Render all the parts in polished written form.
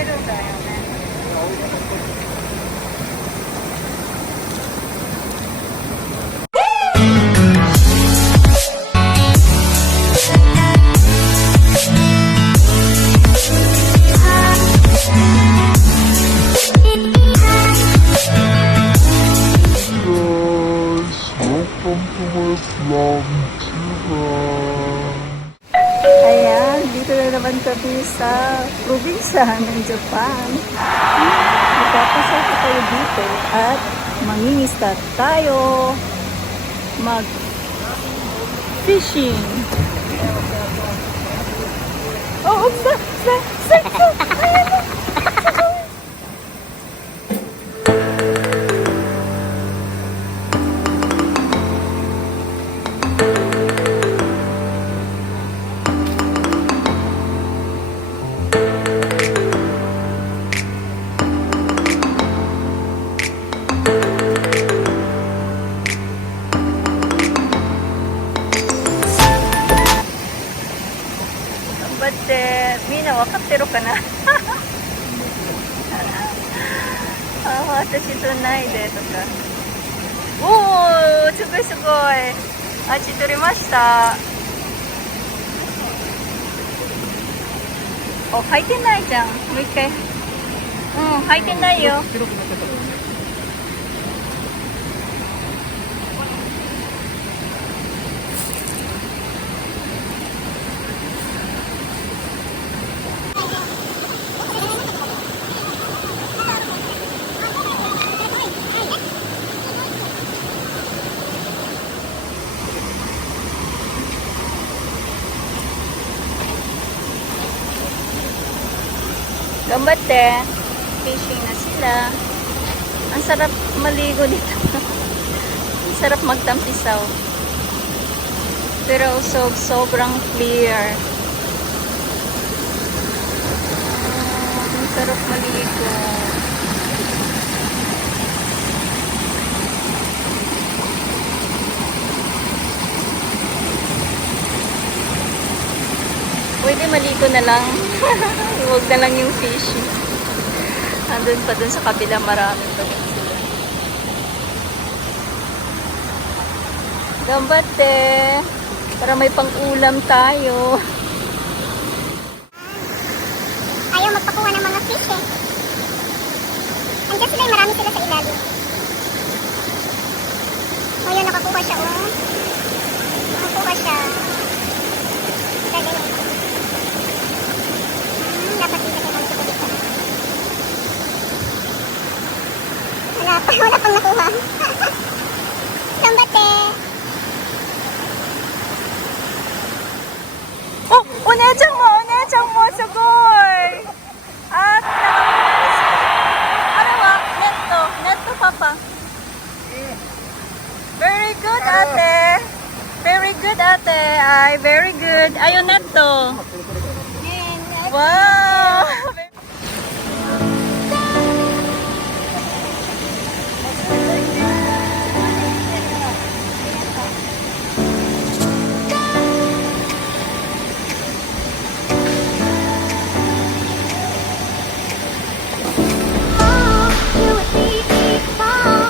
れるんだよね。Ayan, dito na naman kami sa probinsya ng Japan. Magpapasal ko tayo dito at mangingisda tayo, mag-fishing. Oh, sa, ayan na.みんな分かってるかなあ、私とないでとか。おお、すごいすごい。あっち取れました。お、履いてないじゃん。もう一回。うん、履いてないよ。Gambate, fishing na sila. Ang sarap maligo dito. Ang sarap magtampisaw. Pero sobrang clear. Ang sarap maligo. Pwede maligo na lang. Huwag na lang yung fishing. Andun pa dun sa kabila, marami pa dun sila. Gambate! Para may pang-ulam tayo. Ayaw magpakuha ng mga fish eh. Andiyan sila, marami sila sa ilalim. O yun, nakakuha siya oh. Nakakuha siya. Galing. Dapat dito kayo magsuko dito. Wala pang nakuha. Gambate! Oh! Onechan mo! Sugoi! At ano ba? Netto papa. Very good ate. Very good ate. Ay, very good. Ayun netto. Wow! Ball,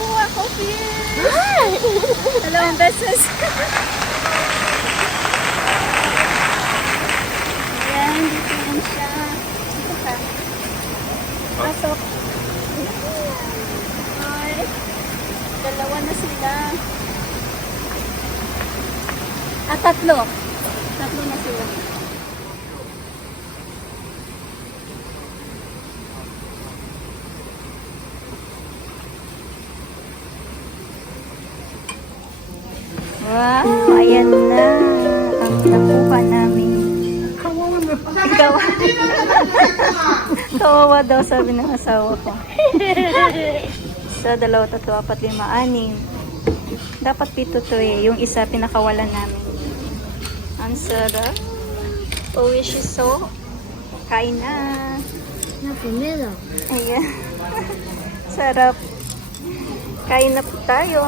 nakuha ko, Dalawang beses. Ayan, dito yan siya. Dito ka. Pasok. Ay, dalawa na sila. Tatlo. Tatlo na sila. Wow, ayan na ang nakuha namin. Kawawa daw, sabi ng asawa ko. Sa 2, 3, 4, 5, 6. Dapat 7 to eh. Yung isa pinakawalan namin. Ang sarap. Oishiso. Kain na. Ayan. Sarap. Kain na po tayo.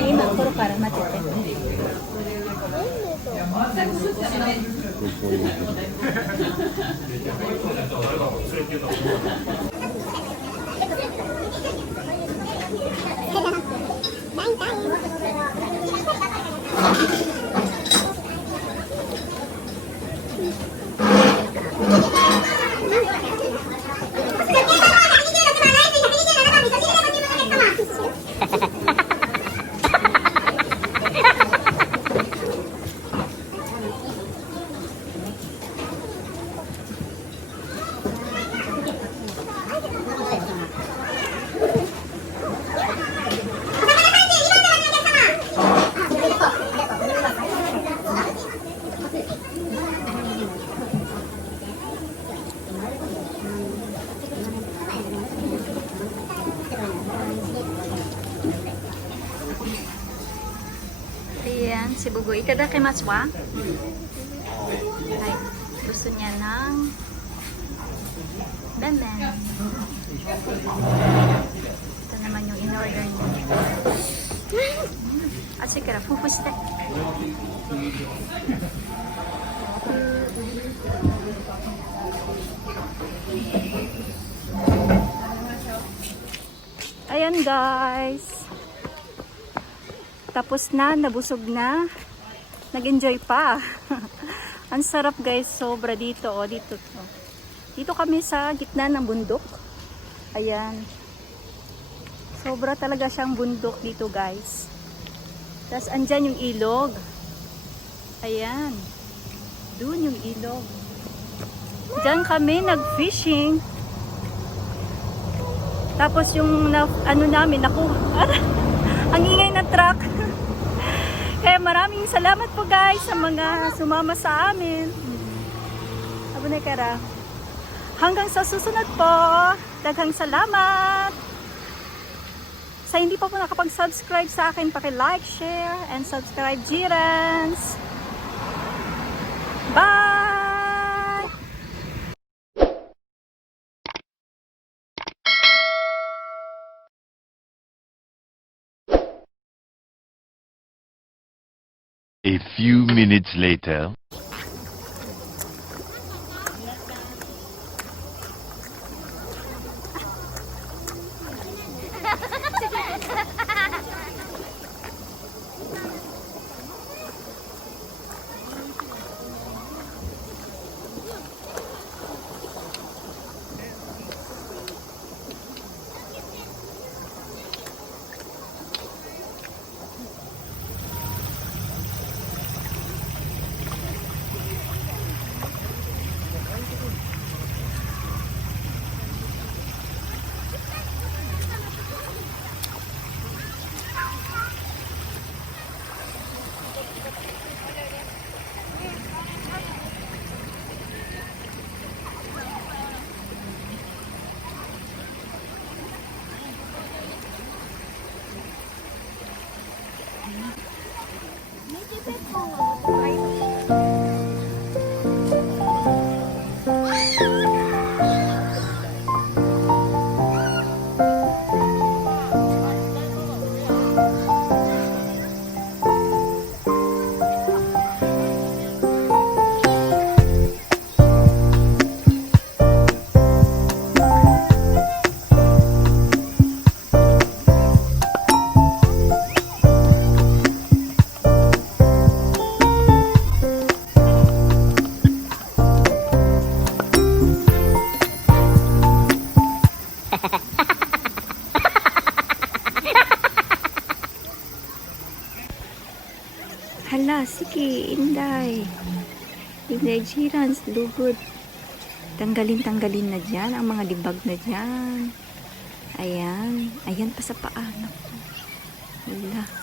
Ima, puro para matite. Ayan, si Bugo. Itadakimasu wa? Ay, gusto niya ng benben. Ito naman yung in-order niya. Atsikara, fufushite. Ayan guys. Tapos na, nabusog na. Nag-enjoy pa. Ang sarap guys, sobra dito. Oh, dito to. Dito kami sa gitna ng bundok. Ayan. Sobra talaga siyang bundok dito guys. Tapos andyan yung ilog. Ayan. Doon yung ilog. Diyan kami nag-fishing. Tapos yung ano namin, ang ingay ng truck. Kaya maraming salamat po guys sa mga sumama sa amin. Abunay kara. Hanggang sa susunod po. Daghang salamat. Sa hindi pa po nakapag-subscribe sa akin, paki-like, share, and subscribe Jirans. Bye! A few minutes later. Sige, Inday. Inday, Jirans, lugod. Tanggalin na dyan. Ang mga libag na dyan. Ayan. Ayan pa sa paa. Naku. Wala.